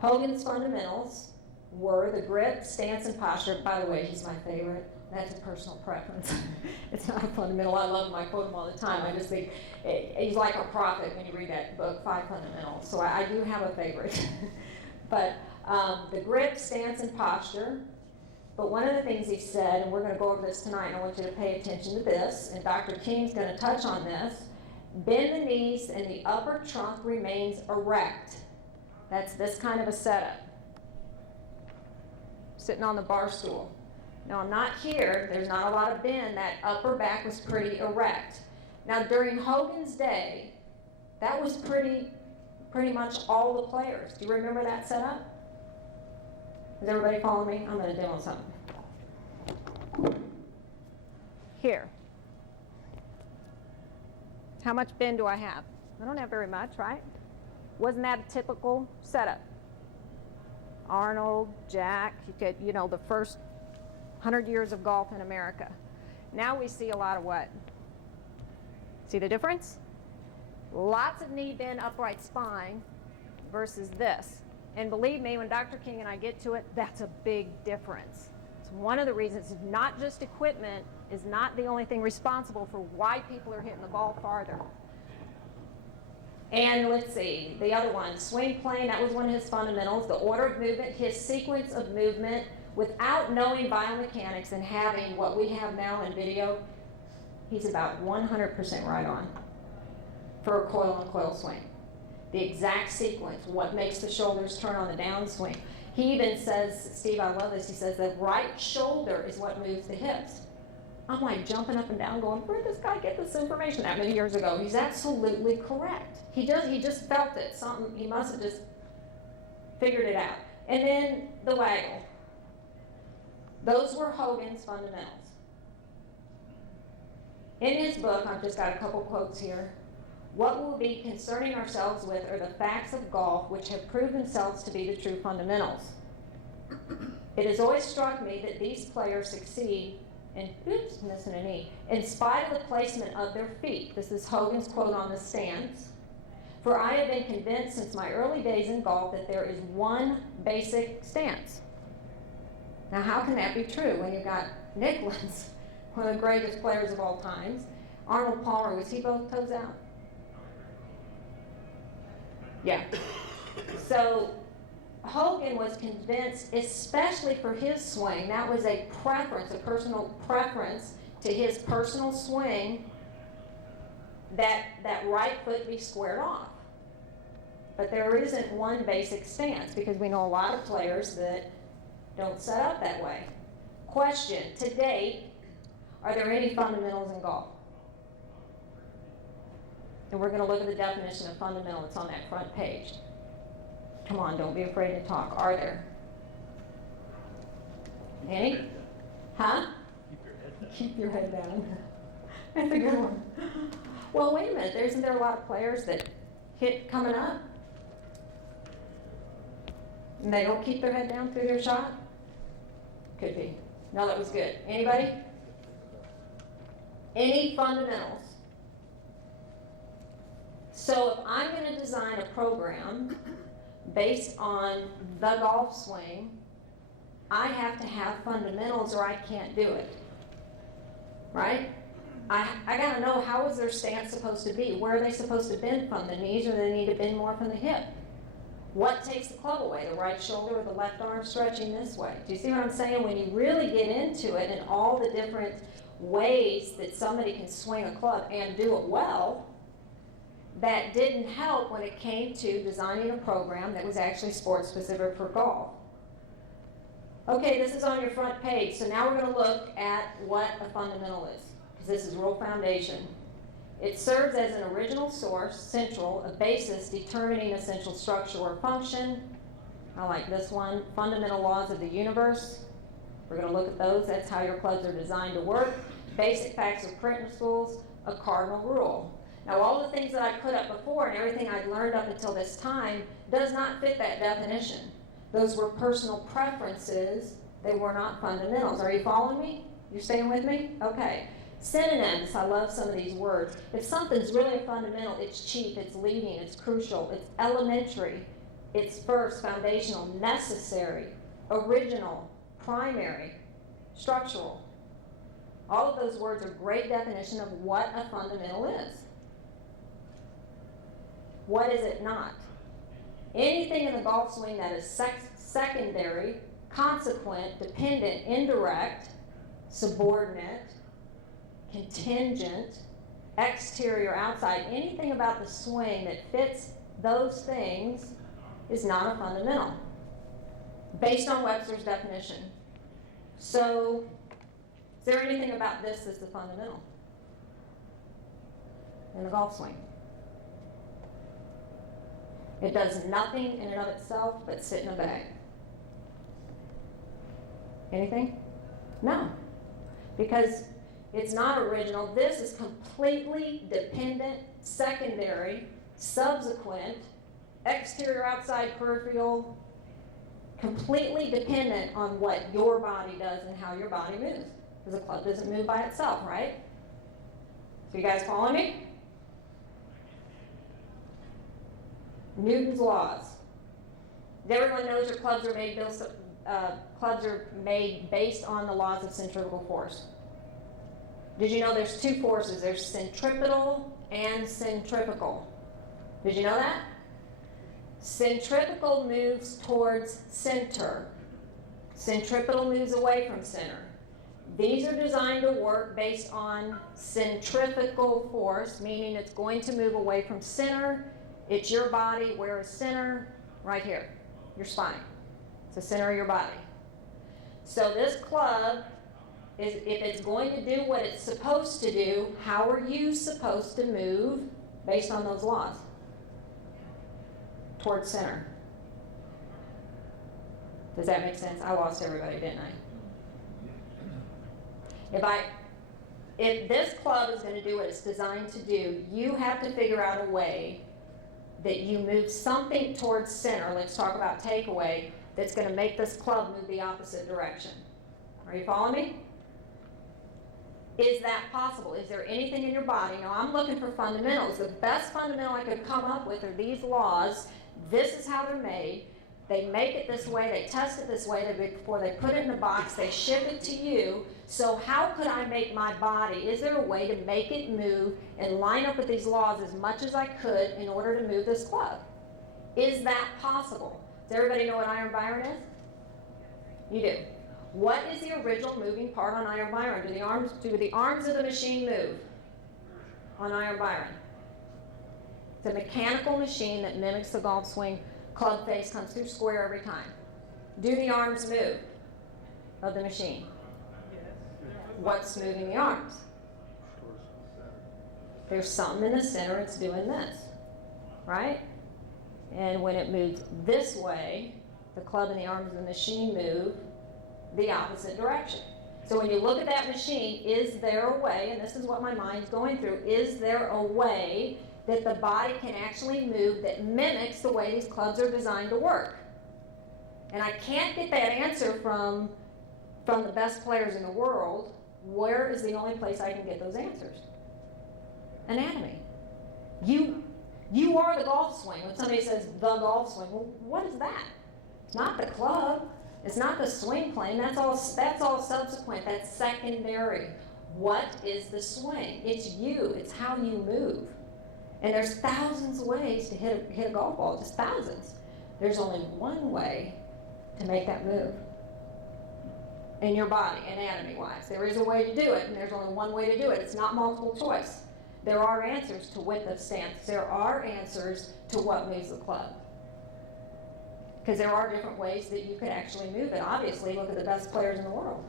Hogan's fundamentals were the grip, stance, and posture. By the way, he's my favorite. That's a personal preference. It's not a fundamental. I love him. I quote him all the time. I just think he's like a prophet when you read that book, 5 Fundamentals. So I do have a favorite. But the grip, stance, and posture. But one of the things he said, and we're going to go over this tonight, and I want you to pay attention to this, and Dr. King's going to touch on this. Bend the knees and the upper trunk remains erect. That's this kind of a setup. Sitting on the bar stool. Now I'm not here, there's not a lot of bend, that upper back was pretty erect. Now during Hogan's day, that was pretty much all the players. Do you remember that setup? Is everybody following me? I'm going to demo something. Here. How much bend do I have? I don't have very much, right? Wasn't that a typical setup? Arnold, Jack, you could, you know, the first 100 years of golf in America. Now we see a lot of what? See the difference? Lots of knee bend, upright spine versus this. And believe me, when Dr. King and I get to it, that's a big difference. It's one of the reasons, not just equipment is not the only thing responsible for why people are hitting the ball farther. And let's see, the other one, swing plane, that was one of his fundamentals, the order of movement, his sequence of movement, without knowing biomechanics and having what we have now in video, he's about 100% right on for a coil-on-coil swing. The exact sequence, what makes the shoulders turn on the downswing. He even says, Steve, I love this, he says the right shoulder is what moves the hips. I'm like jumping up and down going, where did this guy get this information that many years ago? He's absolutely correct. He just felt it. Something, he must have just figured it out. And then the waggle. Those were Hogan's fundamentals. In his book, I've just got a couple quotes here. What we'll be concerning ourselves with are the facts of golf which have proved themselves to be the true fundamentals. It has always struck me that these players succeed missing a knee, in spite of the placement of their feet. This is Hogan's quote on the stance. For I have been convinced since my early days in golf that there is one basic stance. Now how can that be true when you've got Nicklaus, one of the greatest players of all times? Arnold Palmer, was he both toes out? Yeah. So Hogan was convinced, especially for his swing, that was a preference, a personal preference to his personal swing, that right foot be squared off. But there isn't one basic stance because we know a lot of players that don't set up that way. Question, to date, are there any fundamentals in golf? And we're going to look at the definition of fundamental. It's on that front page. Come on, don't be afraid to talk. Are there? Any? Huh? Keep your head down. That's a good one. Well, wait a minute. Isn't there a lot of players that hit coming up? And they don't keep their head down through their shot? Could be. No, that was good. Anybody? Any fundamentals? So if I'm going to design a program based on the golf swing, I have to have fundamentals or I can't do it. Right? I got to know, how is their stance supposed to be? Where are they supposed to bend from? The knees, or they need to bend more from the hip? What takes the club away? The right shoulder or the left arm stretching this way? Do you see what I'm saying? When you really get into it and all the different ways that somebody can swing a club and do it well, that didn't help when it came to designing a program that was actually sports specific for golf. Okay, this is on your front page, so now we're going to look at what a fundamental is, because this is real foundation. It serves as an original source, central, a basis determining essential structure or function. I like this one, fundamental laws of the universe. We're going to look at those. That's how your clubs are designed to work. Basic facts of principles, a cardinal rule. Now, all the things that I put up before and everything I'd learned up until this time does not fit that definition. Those were personal preferences. They were not fundamentals. Are you following me? You're staying with me? Okay. Synonyms, I love some of these words. If something's really a fundamental, it's chief, it's leading, it's crucial, it's elementary, It's first, foundational, necessary, original, primary, structural. All of those words are great definition of what a fundamental is. What is it not? Anything in the golf swing that is secondary, consequent, dependent, indirect, subordinate, contingent, exterior, outside, anything about the swing that fits those things is not a fundamental, based on Webster's definition. So, is there anything about this that's a fundamental in the golf swing? It does nothing in and of itself but sit in a bag. Anything? No. Because it's not original. This is completely dependent, secondary, subsequent, exterior, outside, peripheral, completely dependent on what your body does and how your body moves. Because a club doesn't move by itself, right? So you guys following me? Newton's laws. Everyone knows your clubs are made based on the laws of centrifugal force. Did you know there's two forces? There's centripetal and centrifugal. Did you know that? Centrifugal moves towards center. Centripetal moves away from center. These are designed to work based on centrifugal force, meaning it's going to move away from center. It's your body. Where is center? Right here, your spine. It's the center of your body. So this club, if it's going to do what it's supposed to do, how are you supposed to move based on those laws? Towards center. Does that make sense? I lost everybody, didn't I? If this club is going to do what it's designed to do, you have to figure out a way that you move something towards center. Let's talk about takeaway. That's going to make this club move the opposite direction. Are you following me? Is that possible? Is there anything in your body? Now, I'm looking for fundamentals. The best fundamental I could come up with are these laws. This is how they're made. They make it this way. They test it this way. Before they put it in a box, they ship it to you. So how could I make my body? Is there a way to make it move and line up with these laws as much as I could in order to move this club? Is that possible? Does everybody know what iron byron is? You do. What is the original moving part on iron byron? Do the arms of the machine move on iron byron? It's a mechanical machine that mimics the golf swing. Club face comes through square every time. Do the arms move of the machine? What's moving the arms? There's something in the center that's doing this, right? And when it moves this way, the club and the arms of the machine move the opposite direction. So when you look at that machine, is there a way, and this is what my mind's going through, is there a way that the body can actually move that mimics the way these clubs are designed to work? And I can't get that answer from the best players in the world. Where is the only place I can get those answers? Anatomy. You are the golf swing. When somebody says the golf swing, well, what is that? It's not the club. It's not the swing plane. That's all subsequent. That's secondary. What is the swing? It's you. It's how you move. And there's thousands of ways to hit a golf ball, just thousands. There's only one way to make that move in your body, anatomy-wise. There is a way to do it, and there's only one way to do it. It's not multiple choice. There are answers to width of stance. There are answers to what moves the club. Because there are different ways that you could actually move it. Obviously, look at the best players in the world.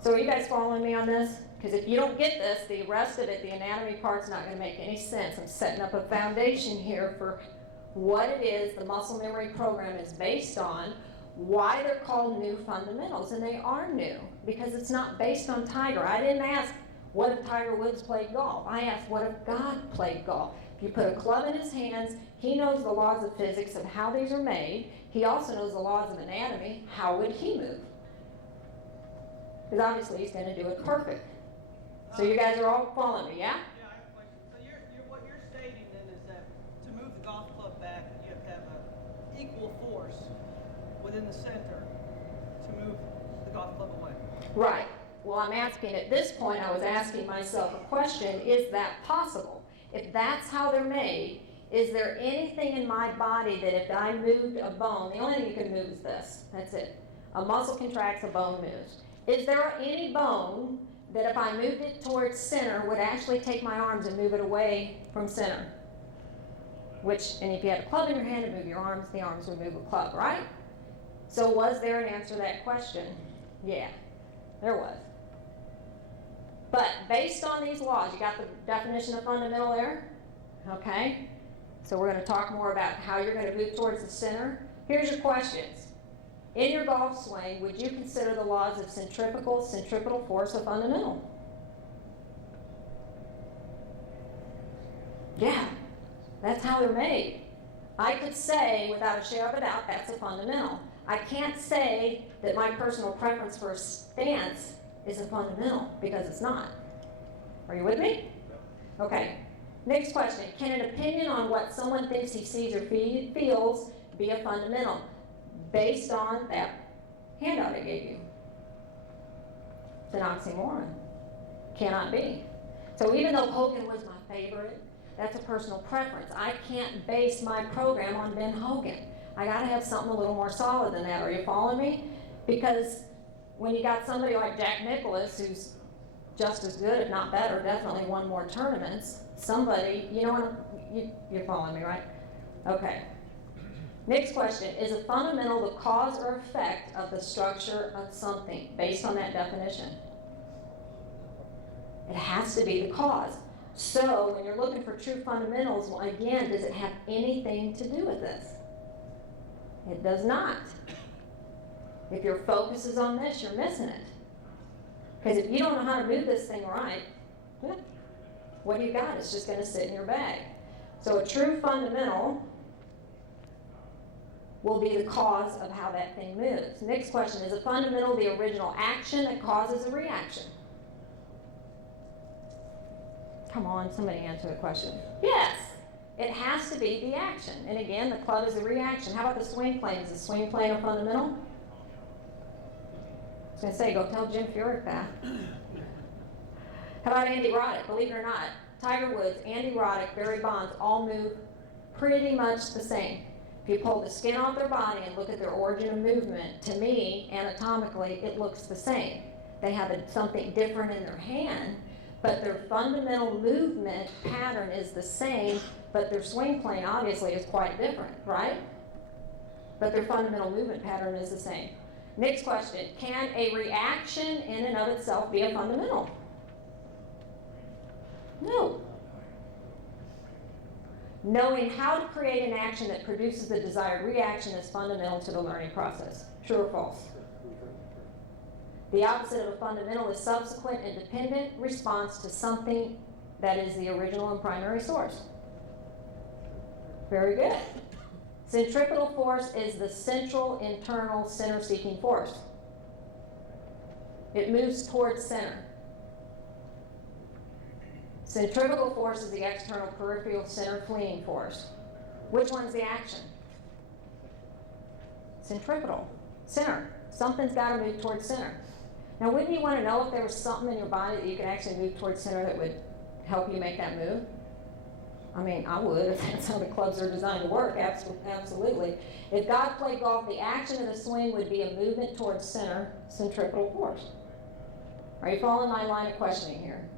So are you guys following me on this? Because if you don't get this, the rest of it, the anatomy part's not going to make any sense. I'm setting up a foundation here for what it is the muscle memory program is based on, why they're called new fundamentals. And they are new because it's not based on Tiger. I didn't ask, what if Tiger Woods played golf? I asked, what if God played golf? If you put a club in his hands, he knows the laws of physics of how these are made. He also knows the laws of anatomy. How would he move? Because obviously he's going to do it perfect. So you guys are all following me, yeah? Yeah, I have a question. So what you're stating then is that to move the golf club within the center to move the golf club away. Right. Well, I'm asking at this point, I was asking myself a question, is that possible? If that's how they're made, is there anything in my body that if I moved a bone, the only thing you can move is this, that's it. A muscle contracts, a bone moves. Is there any bone that if I moved it towards center would actually take my arms and move it away from center? And if you had a club in your hand and move your arms, the arms would move a club, right? So was there an answer to that question? Yeah, there was. But based on these laws, you got the definition of fundamental there? Okay. So we're going to talk more about how you're going to move towards the center. Here's your questions. In your golf swing, would you consider the laws of centripetal force a fundamental? Yeah, that's how they're made. I could say, without a share of a doubt, that's a fundamental. I can't say that my personal preference for a stance is a fundamental, because it's not. Are you with me? Okay. Next question. Can an opinion on what someone thinks he sees or feels be a fundamental based on that handout I gave you? It's an oxymoron. Cannot be. So even though Hogan was my favorite, that's a personal preference. I can't base my program on Ben Hogan. I got to have something a little more solid than that. Are you following me? Because when you got somebody like Jack Nicklaus, who's just as good, if not better, definitely won more tournaments, somebody, you know what, you're following me, right? Okay. Next question. Is a fundamental the cause or effect of the structure of something based on that definition? It has to be the cause. So when you're looking for true fundamentals, well, again, does it have anything to do with this? It does not. If your focus is on this, you're missing it. Because if you don't know how to move this thing right, what you got is just going to sit in your bag. So a true fundamental will be the cause of how that thing moves. Next question, is a fundamental the original action that causes a reaction? Come on, somebody answer the question. Yes, it has to be the action. And again, the club is a reaction. How about the swing plane? Is the swing plane a fundamental? I was going to say, go tell Jim Furyk that. How about Andy Roddick? Believe it or not, Tiger Woods, Andy Roddick, Barry Bonds all move pretty much the same. If you pull the skin off their body and look at their origin of movement, to me, anatomically, it looks the same. They have something different in their hand, but their fundamental movement pattern is the same, but their swing plane obviously is quite different, right? But their fundamental movement pattern is the same. Next question, can a reaction in and of itself be a fundamental? No. Knowing how to create an action that produces the desired reaction is fundamental to the learning process. True or false? The opposite of a fundamental is subsequent and dependent response to something that is the original and primary source. Very good. Centripetal force is the central internal center-seeking force. It moves towards center. Centrifugal force is the external peripheral center fleeing force. Which one's the action? Centripetal. Center. Something's got to move towards center. Now, wouldn't you want to know if there was something in your body that you could actually move towards center that would help you make that move? I mean, I would, if that's how the clubs are designed to work, absolutely. If God played golf, the action of the swing would be a movement towards center, centripetal force. Are you following my line of questioning here?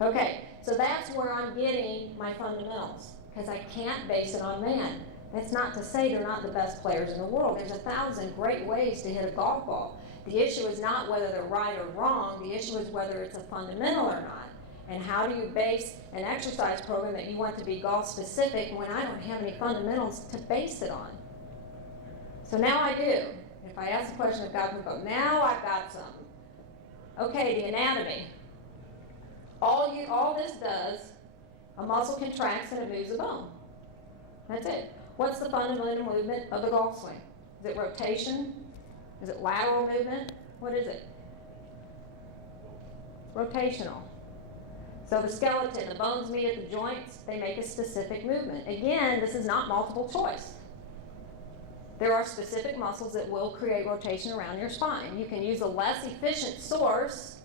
Okay, so that's where I'm getting my fundamentals, because I can't base it on man. That's not to say they're not the best players in the world. There's 1,000 great ways to hit a golf ball. The issue is not whether they're right or wrong. The issue is whether it's a fundamental or not. And how do you base an exercise program that you want to be golf specific when I don't have any fundamentals to base it on? So now I do. If I ask the question of God, now I've got something. Okay, the anatomy. All this does, a muscle contracts and it moves a bone. That's it. What's the fundamental movement of the golf swing? Is it rotation? Is it lateral movement? What is it? Rotational. So the skeleton, the bones meet at the joints, they make a specific movement. Again, this is not multiple choice. There are specific muscles that will create rotation around your spine. You can use a less efficient source,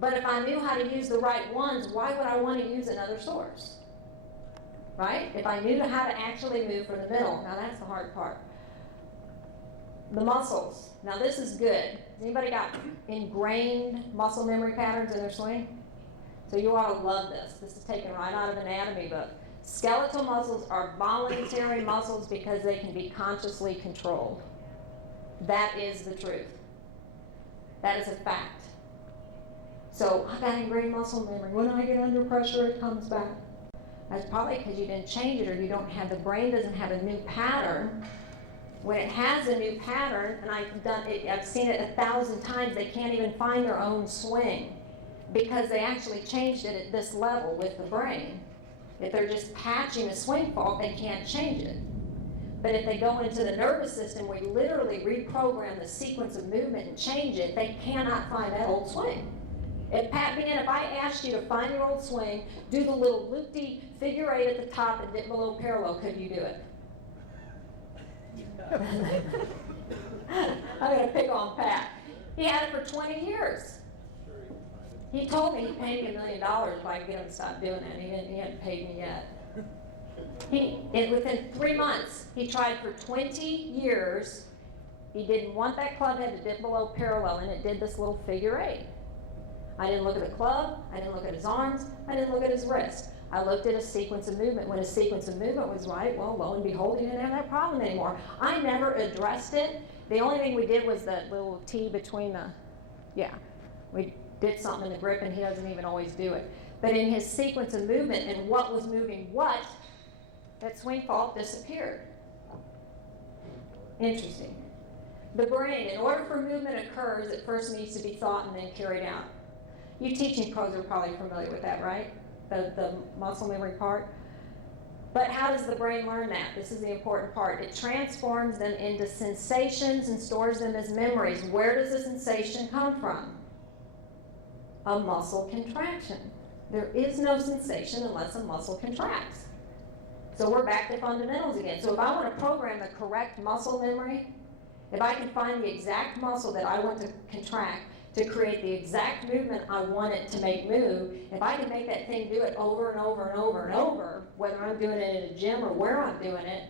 but if I knew how to use the right ones, why would I want to use another source? Right? If I knew how to actually move from the middle. Now that's the hard part. The muscles. Now this is good. Has anybody got ingrained muscle memory patterns in their swing? So you ought to love this. This is taken right out of an anatomy book. Skeletal muscles are voluntary muscles because they can be consciously controlled. That is the truth. That is a fact. So I got ingrained muscle memory. When I get under pressure, it comes back. That's probably because you didn't change it, or you don't have, the brain doesn't have a new pattern. When it has a new pattern, and I've seen it 1,000 times, they can't even find their own swing because they actually changed it at this level with the brain. If they're just patching a swing fault, they can't change it. But if they go into the nervous system, we literally reprogram the sequence of movement and change it, they cannot find that old swing. If I asked you to find your old swing, do the little loopy figure 8 at the top and dip below parallel, could you do it? I'm going to pick on Pat. He had it for 20 years. He told me he'd pay me $1 million if I could get him to stop doing that. He hadn't paid me yet. Within 3 months, he tried for 20 years. He didn't want that club head to dip below parallel, and it did this little figure 8. I didn't look at the club. I didn't look at his arms. I didn't look at his wrist. I looked at a sequence of movement. When his sequence of movement was right, well, lo and behold, he didn't have that problem anymore. I never addressed it. The only thing we did was that little T between we did something in the grip, and he doesn't even always do it. But in his sequence of movement and what was moving what, that swing fault disappeared. Interesting. The brain, in order for movement occurs, it first needs to be thought and then carried out. You teaching pros are probably familiar with that, right? The muscle memory part. But how does the brain learn that? This is the important part. It transforms them into sensations and stores them as memories. Where does the sensation come from? A muscle contraction. There is no sensation unless a muscle contracts. So we're back to fundamentals again. So if I want to program the correct muscle memory, if I can find the exact muscle that I want to contract to create the exact movement I want it to make move, if I can make that thing do it over and over and over and over, whether I'm doing it in a gym or where I'm doing it,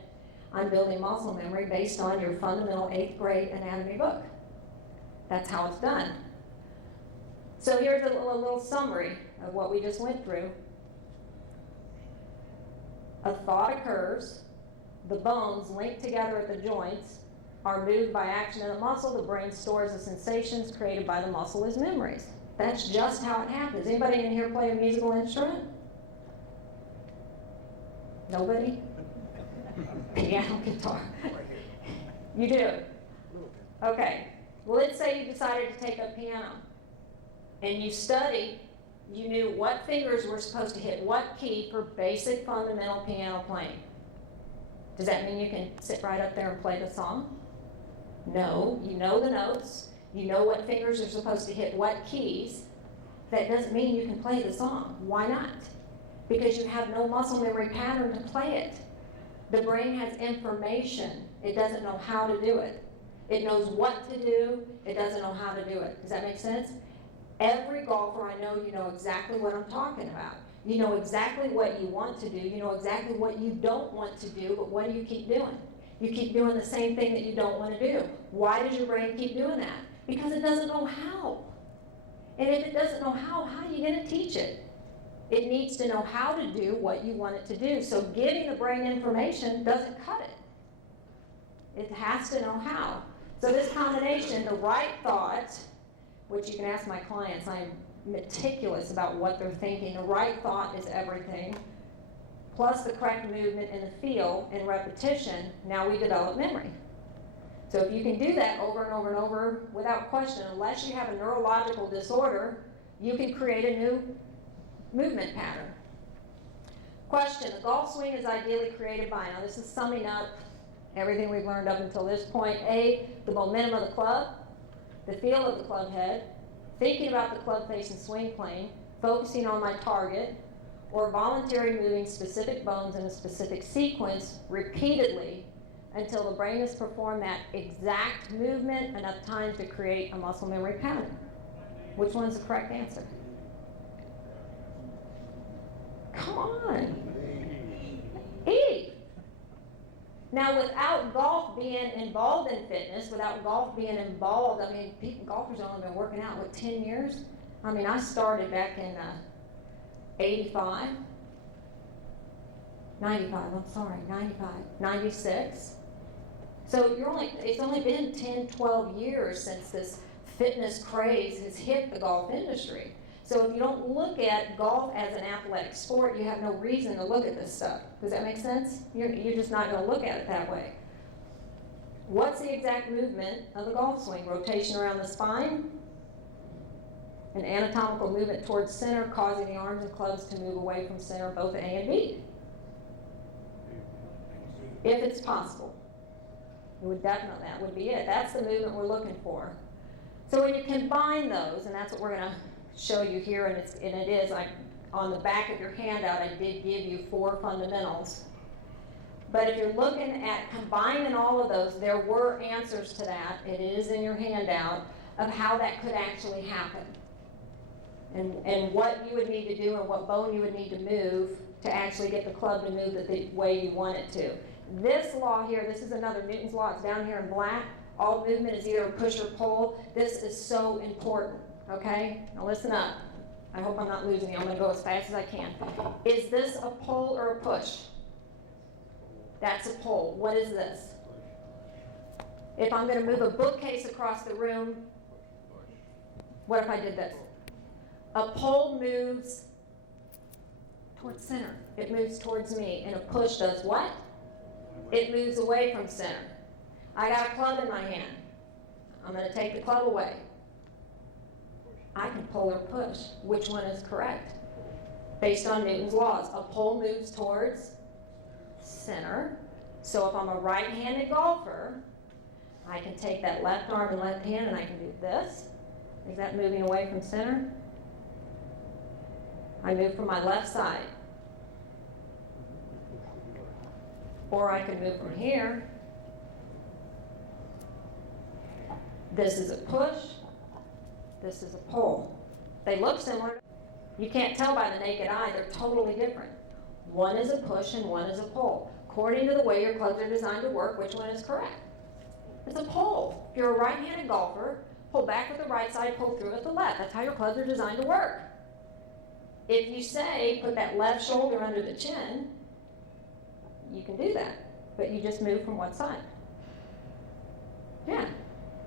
I'm building muscle memory based on your fundamental 8th grade anatomy book. That's how it's done. So here's a little summary of what we just went through. A thought occurs, the bones linked together at the joints are moved by action of the muscle, the brain stores the sensations created by the muscle as memories. That's just how it happens. Anybody in here play a musical instrument? Nobody? Piano, guitar. You do? Okay. Well, let's say you decided to take up piano and you studied, you knew what fingers were supposed to hit what key for basic fundamental piano playing. Does that mean you can sit right up there and play the song? No, you know the notes, you know what fingers are supposed to hit what keys. That doesn't mean you can play the song. Why not? Because you have no muscle memory pattern to play it. The brain has information. It doesn't know how to do it. It knows what to do. It doesn't know how to do it. Does that make sense? Every golfer I know, you know exactly what I'm talking about. You know exactly what you want to do. You know exactly what you don't want to do, but what do you keep doing? You keep doing the same thing that you don't want to do. Why does your brain keep doing that? Because it doesn't know how. And if it doesn't know how are you going to teach it? It needs to know how to do what you want it to do. So giving the brain information doesn't cut it. It has to know how. So this combination, the right thought, which you can ask my clients, I'm meticulous about what they're thinking. The right thought is everything. Plus the correct movement in the feel and repetition, now we develop memory. So if you can do that over and over and over without question, unless you have a neurological disorder, you can create a new movement pattern. Question, the golf swing is ideally created by, now this is summing up everything we've learned up until this point. A, the momentum of the club, the feel of the club head, thinking about the club face and swing plane, focusing on my target, or voluntary moving specific bones in a specific sequence repeatedly until the brain has performed that exact movement enough times to create a muscle memory pattern. Which one's the correct answer? Come on. E. Now, without golf being involved in fitness, without golf being involved, I mean, golfers have only been working out, 10 years? I mean, I started back in 95, 96. So it's only been 10, 12 years since this fitness craze has hit the golf industry. So if you don't look at golf as an athletic sport, you have no reason to look at this stuff. Does that make sense? You're just not going to look at it that way. What's the exact movement of the golf swing? Rotation around the spine, an anatomical movement towards center, causing the arms and clubs to move away from center, both A and B. If it's possible. That would be it. That's the movement we're looking for. So when you combine those, and that's what we're going to show you here, and it is on the back of your handout, I did give you 4 fundamentals. But if you're looking at combining all of those, there were answers to that. It is in your handout of how that could actually happen. And what you would need to do and what bone you would need to move to actually get the club to move the way you want it to. This law here, this is another Newton's law, it's down here in black. All movement is either a push or pull. This is so important, okay? Now listen up. I hope I'm not losing you. I'm going to go as fast as I can. Is this a pull or a push? That's a pull. What is this? If I'm going to move a bookcase across the room, what if I did this? A pull moves towards center. It moves towards me. And a push does what? It moves away from center. I got a club in my hand. I'm going to take the club away. I can pull or push. Which one is correct? Based on Newton's laws, a pull moves towards center. So if I'm a right-handed golfer, I can take that left arm and left hand and I can do this. Is that moving away from center? I move from my left side. Or I can move from here. This is a push. This is a pull. They look similar. You can't tell by the naked eye. They're totally different. One is a push and one is a pull. According to the way your clubs are designed to work, which one is correct? It's a pull. If you're a right-handed golfer, pull back with the right side, pull through with the left. That's how your clubs are designed to work. If you say, put that left shoulder under the chin, you can do that. But you just move from what side? Yeah.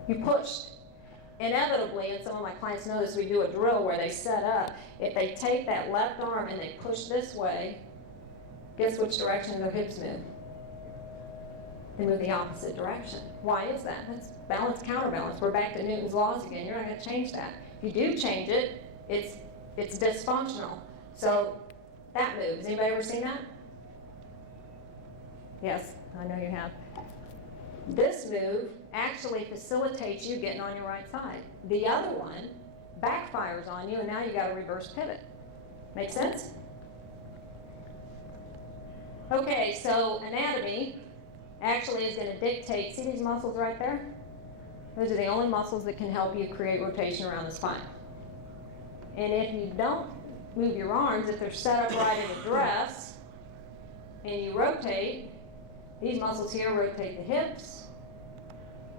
You pushed. Inevitably, and some of my clients know this, we do a drill where they set up. If they take that left arm and they push this way, guess which direction their hips move? They move the opposite direction. Why is that? That's balance, counterbalance. We're back to Newton's laws again. You're not going to change that. If you do change it, it's dysfunctional. So that moves. Anybody ever seen that? Yes, I know you have. This move actually facilitates you getting on your right side. The other one backfires on you, and now you got a reverse pivot. Make sense? Okay, so anatomy actually is going to dictate, see these muscles right there? Those are the only muscles that can help you create rotation around the spine. And if you don't move your arms, if they're set up right in a dress, and you rotate, these muscles here rotate the hips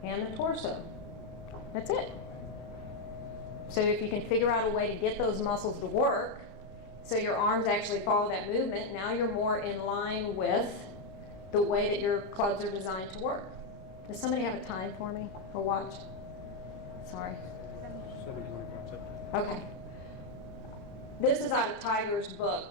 and the torso. That's it. So if you can figure out a way to get those muscles to work, so your arms actually follow that movement, now you're more in line with the way that your clubs are designed to work. Does somebody have a time for me or watch? Sorry. Okay. This is out of Tiger's book.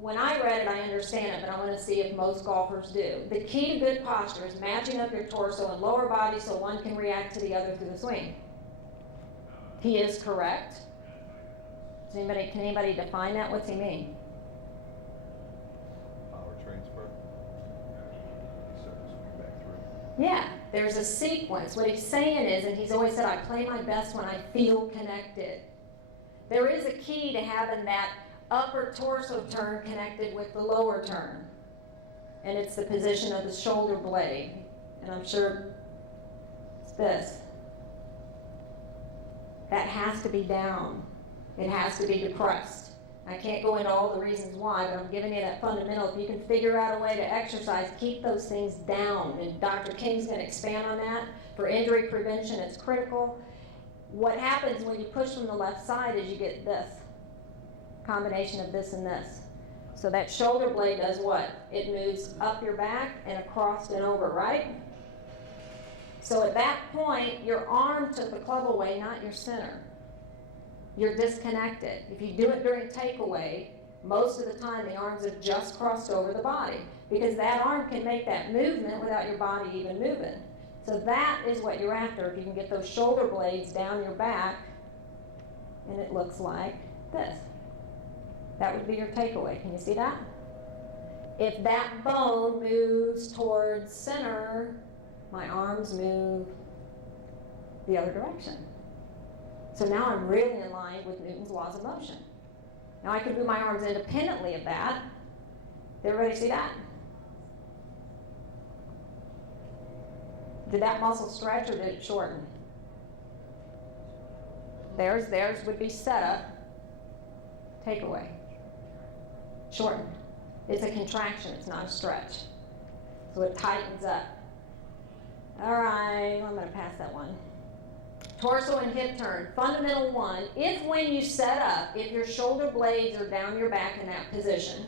When I read it, I understand it, but I want to see if most golfers do. The key to good posture is matching up your torso and lower body so one can react to the other through the swing. He is correct. Can anybody define that? What's he mean? Power transfer. So swing back through. Yeah, there's a sequence. What he's saying is, and he's always said, I play my best when I feel connected. There is a key to having that upper torso turn connected with the lower turn. And it's the position of the shoulder blade. and I'm sure it's this. That has to be down. It has to be depressed. I can't go into all the reasons why, but I'm giving you that fundamental. If you can figure out a way to exercise, keep those things down. And Dr. King's going to expand on that. For injury prevention, it's critical. What happens when you push from the left side is you get this combination of this and this. So that shoulder blade does what? It moves up your back and across and over, right? So at that point, your arm took the club away, not your center. You're disconnected. If you do it during takeaway, most of the time the arms have just crossed over the body because that arm can make that movement without your body even moving. So that is what you're after. If you can get those shoulder blades down your back, and it looks like this. That would be your takeaway. Can you see that? If that bone moves towards center, my arms move the other direction. So now I'm really in line with Newton's laws of motion. Now I can move my arms independently of that. Did everybody see that? Did that muscle stretch or did it shorten? Theirs would be setup, takeaway. Shortened. It's a contraction, it's not a stretch. So it tightens up. All right, I'm going to pass that one. Torso and hip turn. Fundamental one, if when you set up, if your shoulder blades are down your back in that position,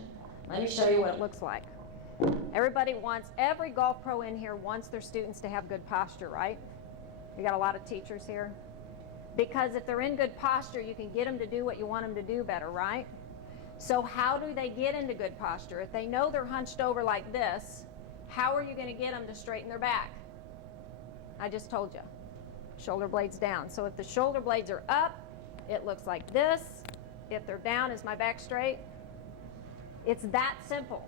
let me show you what it looks like. Every golf pro in here wants their students to have good posture, right? You got a lot of teachers here. Because if they're in good posture, you can get them to do what you want them to do better, right? So how do they get into good posture? If they know they're hunched over like this, how are you going to get them to straighten their back? I just told you. Shoulder blades down. So if the shoulder blades are up, it looks like this. If they're down, is my back straight? It's that simple.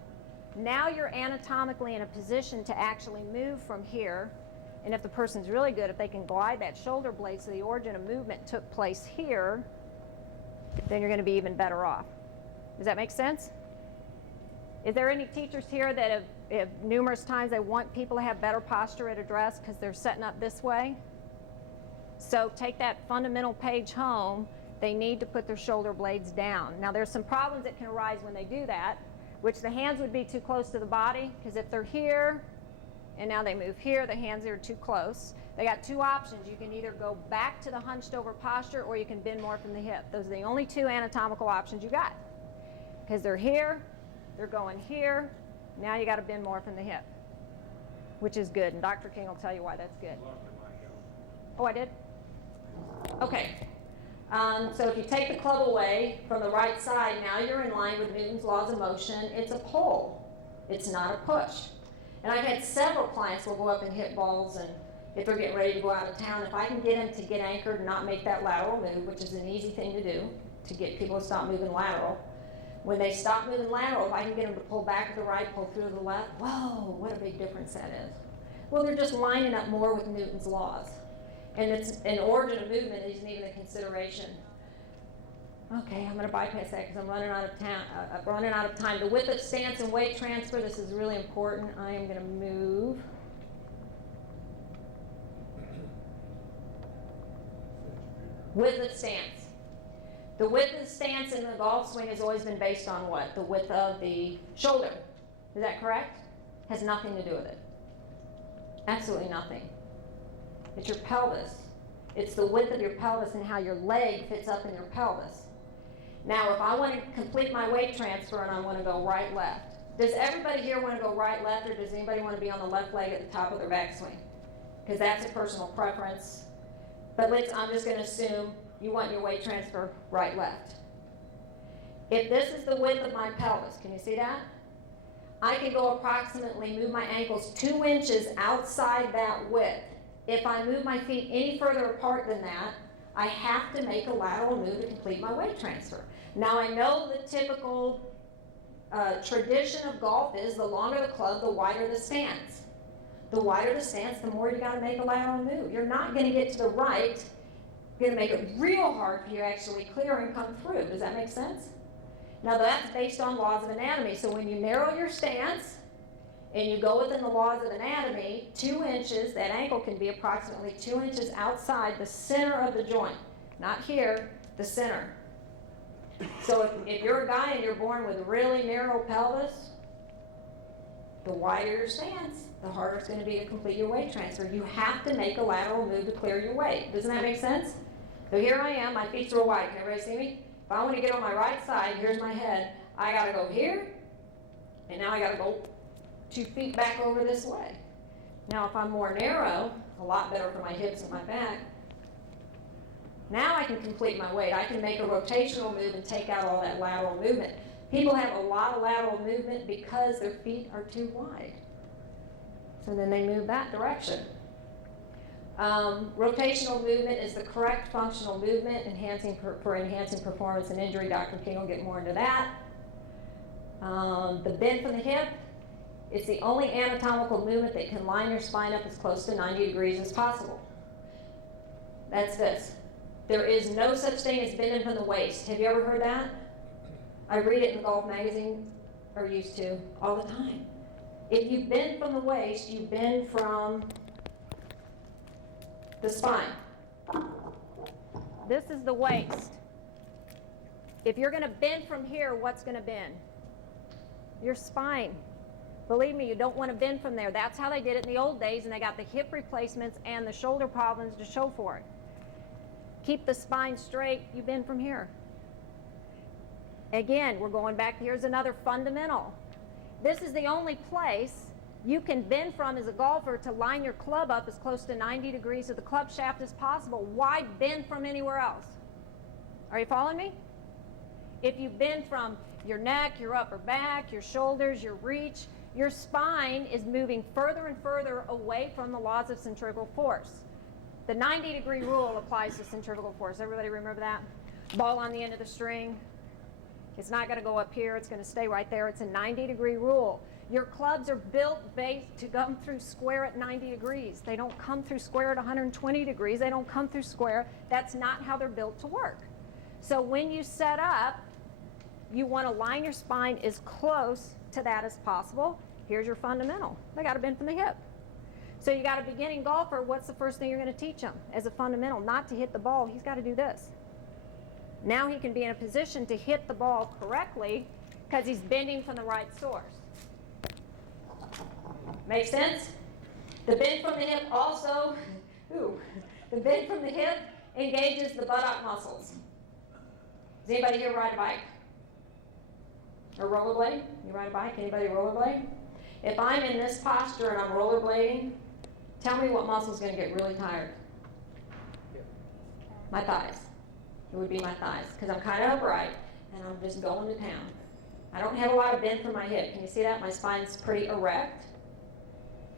Now you're anatomically in a position to actually move from here. And if the person's really good, if they can glide that shoulder blade so the origin of movement took place here, then you're going to be even better off. Does that make sense? Is there any teachers here that have numerous times they want people to have better posture at address because they're setting up this way? So take that fundamental page home. They need to put their shoulder blades down. Now there's some problems that can arise when they do that, which the hands would be too close to the body, because if they're here and now they move here, the hands are too close. They got two options. You can either go back to the hunched over posture or you can bend more from the hip. Those are the only two anatomical options you got. Because they're here, they're going here, now you got to bend more from the hip, which is good, and Dr. King will tell you why that's good. Oh, I did? Okay. So if you take the club away from the right side, now you're in line with Newton's laws of motion. It's a pull. It's not a push. And I've had several clients who will go up and hit balls, and if they're getting ready to go out of town, if I can get them to get anchored and not make that lateral move, which is an easy thing to do, to get people to stop moving lateral. When they stop moving lateral, if I can get them to pull back to the right, pull through to the left, whoa, what a big difference that is. Well, they're just lining up more with Newton's laws. And it's an origin of movement isn't even a consideration. Okay, I'm going to bypass that because I'm running out of time. The width of stance and weight transfer, this is really important. I am going to move. Width of stance. The width of the stance in the golf swing has always been based on what? The width of the shoulder. Is that correct? Has nothing to do with it. Absolutely nothing. It's your pelvis. It's the width of your pelvis and how your leg fits up in your pelvis. Now, if I want to complete my weight transfer and I want to go right, left, does everybody here want to go right, left, or does anybody want to be on the left leg at the top of their backswing? Because that's a personal preference. But I'm just going to assume you want your weight transfer right, left. If this is the width of my pelvis, can you see that? I can go approximately move my ankles 2 inches outside that width. If I move my feet any further apart than that, I have to make a lateral move to complete my weight transfer. Now I know the typical tradition of golf is the longer the club, the wider the stance. The wider the stance, the more you got to make a lateral move. You're not going to get to the right. You're going to make it real hard for you to actually clear and come through. Does that make sense? Now that's based on laws of anatomy. So when you narrow your stance and you go within the laws of anatomy, 2 inches, that ankle can be approximately 2 inches outside the center of the joint. Not here, the center. So if you're a guy and you're born with a really narrow pelvis, the wider your stance, the harder it's going to be to complete your weight transfer. You have to make a lateral move to clear your weight. Doesn't that make sense? So here I am, my feet's real wide. Can everybody see me? If I want to get on my right side, here's my head. I got to go here, and now I got to go 2 feet back over this way. Now if I'm more narrow, a lot better for my hips and my back, now I can complete my weight. I can make a rotational move and take out all that lateral movement. People have a lot of lateral movement because their feet are too wide. So then they move that direction. Rotational movement is the correct functional movement for enhancing performance and injury. Dr. King will get more into that. The bend from the hip, it's the only anatomical movement that can line your spine up as close to 90 degrees as possible. That's this. There is no such thing as bending from the waist. Have you ever heard that? I read it in the golf magazine, or used to, all the time. If you bend from the waist, you bend from the spine. This is the waist. If you're going to bend from here, what's going to bend? Your spine. Believe me, you don't want to bend from there. That's how they did it in the old days, and they got the hip replacements and the shoulder problems to show for it. Keep the spine straight, you bend from here. Again, we're going back, here's another fundamental. This is the only place you can bend from as a golfer to line your club up as close to 90 degrees of the club shaft as possible. Why bend from anywhere else? Are you following me? If you bend from your neck, your upper back, your shoulders, your reach, your spine is moving further and further away from the laws of centrifugal force. The 90-degree rule applies to centrifugal force. Everybody remember that? Ball on the end of the string. It's not going to go up here. It's going to stay right there. It's a 90-degree rule. Your clubs are built to come through square at 90 degrees. They don't come through square at 120 degrees. They don't come through square. That's not how they're built to work. So when you set up, you want to line your spine as close to that as possible. Here's your fundamental. They got to bend from the hip. So you got a beginning golfer, what's the first thing you're going to teach him as a fundamental? Not to hit the ball, he's got to do this. Now he can be in a position to hit the ball correctly because he's bending from the right source. Make sense? The bend from the hip also, the bend from the hip engages the buttock muscles. Does anybody here ride a bike? Or rollerblade? You ride a bike? Anybody rollerblade? If I'm in this posture and I'm rollerblading, tell me what muscle's going to get really tired? My thighs. It would be my thighs because I'm kind of upright and I'm just going to town. I don't have a lot of bend from my hip. Can you see that? My spine's pretty erect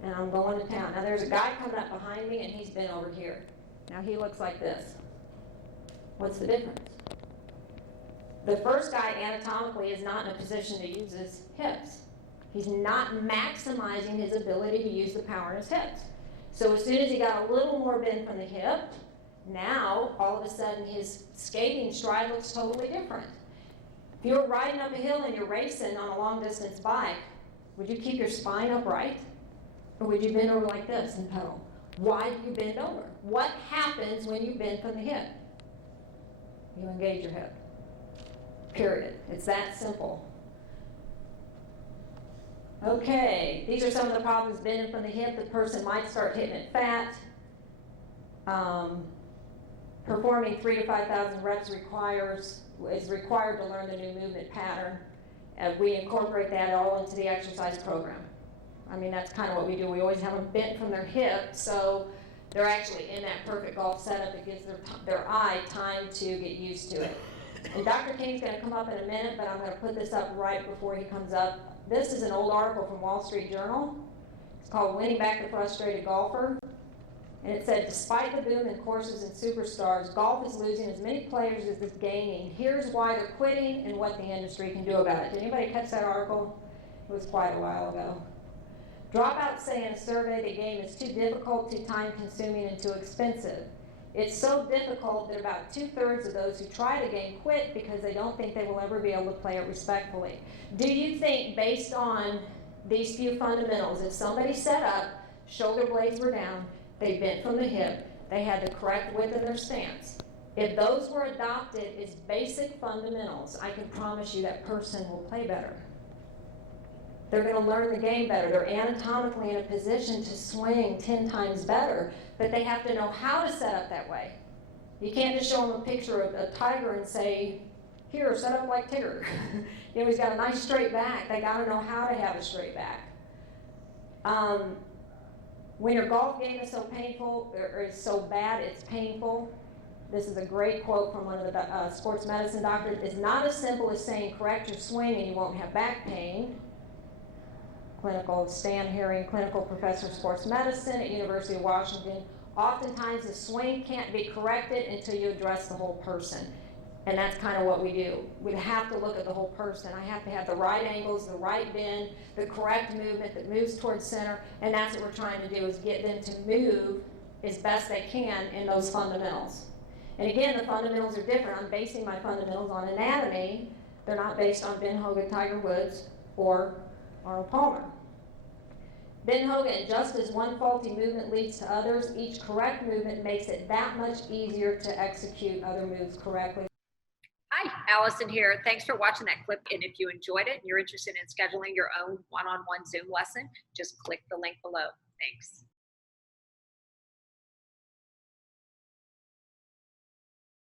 and I'm going to town. Now there's a guy coming up behind me and he's bent over here. Now he looks like this. What's the difference? The first guy anatomically is not in a position to use his hips. He's not maximizing his ability to use the power in his hips. So as soon as he got a little more bend from the hip, now all of a sudden his skating stride looks totally different. If you're riding up a hill and you're racing on a long distance bike, would you keep your spine upright? Or would you bend over like this and pedal? Why do you bend over? What happens when you bend from the hip? You engage your hip. Period. It's that simple. Okay, these are some of the problems bending from the hip. The person might start hitting it fat. Performing 3,000 to 5,000 reps is required to learn the new movement pattern. We incorporate that all into the exercise program. I mean, that's kind of what we do. We always have them bent from their hip, so they're actually in that perfect golf setup. It gives their eye time to get used to it. And Dr. King's going to come up in a minute, but I'm going to put this up right before he comes up. This is an old article from Wall Street Journal. It's called Winning Back the Frustrated Golfer. And it said, despite the boom in courses and superstars, golf is losing as many players as it's gaining. Here's why they're quitting and what the industry can do about it. Did anybody catch that article? It was quite a while ago. Dropouts say in a survey the game is too difficult, too time-consuming, and too expensive. It's so difficult that about 2/3 of those who try the game quit because they don't think they will ever be able to play it respectfully. Do you think, based on these few fundamentals. If somebody set up, shoulder blades were down, they bent from the hip, they had the correct width in their stance. If those were adopted as basic fundamentals, I can promise you that person will play better. They're going to learn the game better. They're anatomically in a position to swing 10 times better, but they have to know how to set up that way. You can't just show them a picture of a tiger and say, here, set up like Tigger. You know, he's got a nice straight back. They got to know how to have a straight back. When your golf game is so painful, or is so bad it's painful, this is a great quote from one of the sports medicine doctors, it's not as simple as saying correct your swing and you won't have back pain. Clinical Stan Herring, clinical professor of sports medicine at University of Washington. Oftentimes the swing can't be corrected until you address the whole person. And that's kind of what we do. We have to look at the whole person. I have to have the right angles, the right bend, the correct movement that moves towards center, and that's what we're trying to do, is get them to move as best they can in those fundamentals. And again, the fundamentals are different. I'm basing my fundamentals on anatomy. They're not based on Ben Hogan, Tiger Woods, or Arnold Palmer. Ben Hogan, just as one faulty movement leads to others, each correct movement makes it that much easier to execute other moves correctly. Hi, Allison here. Thanks for watching that clip. And if you enjoyed it and you're interested in scheduling your own one-on-one Zoom lesson, just click the link below. Thanks.